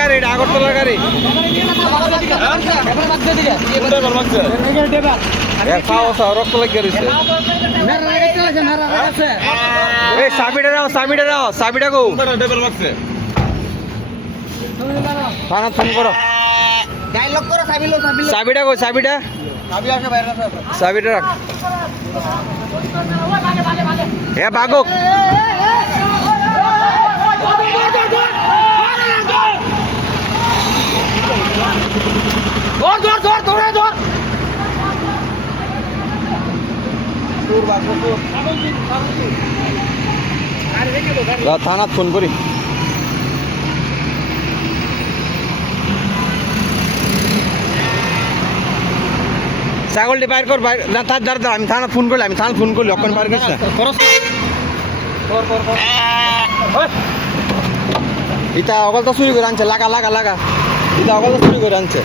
গাড়ি আগরতলার গাড়ি রক্ত লাগিয়ে রয়েছে চাবিটা গো থানা ফোন করো চাবিটা গো চাবিটা রাখ এ বাগক থানা ফোন করি ছাগলটি বাইর কর না তার দ্বারা আমি থানা ফোন করলি অক্ষণ বাইর করছি ইটা অগলটা চুরি করে আনছে লাগা ইটা অগলটা চুরি করে আনছে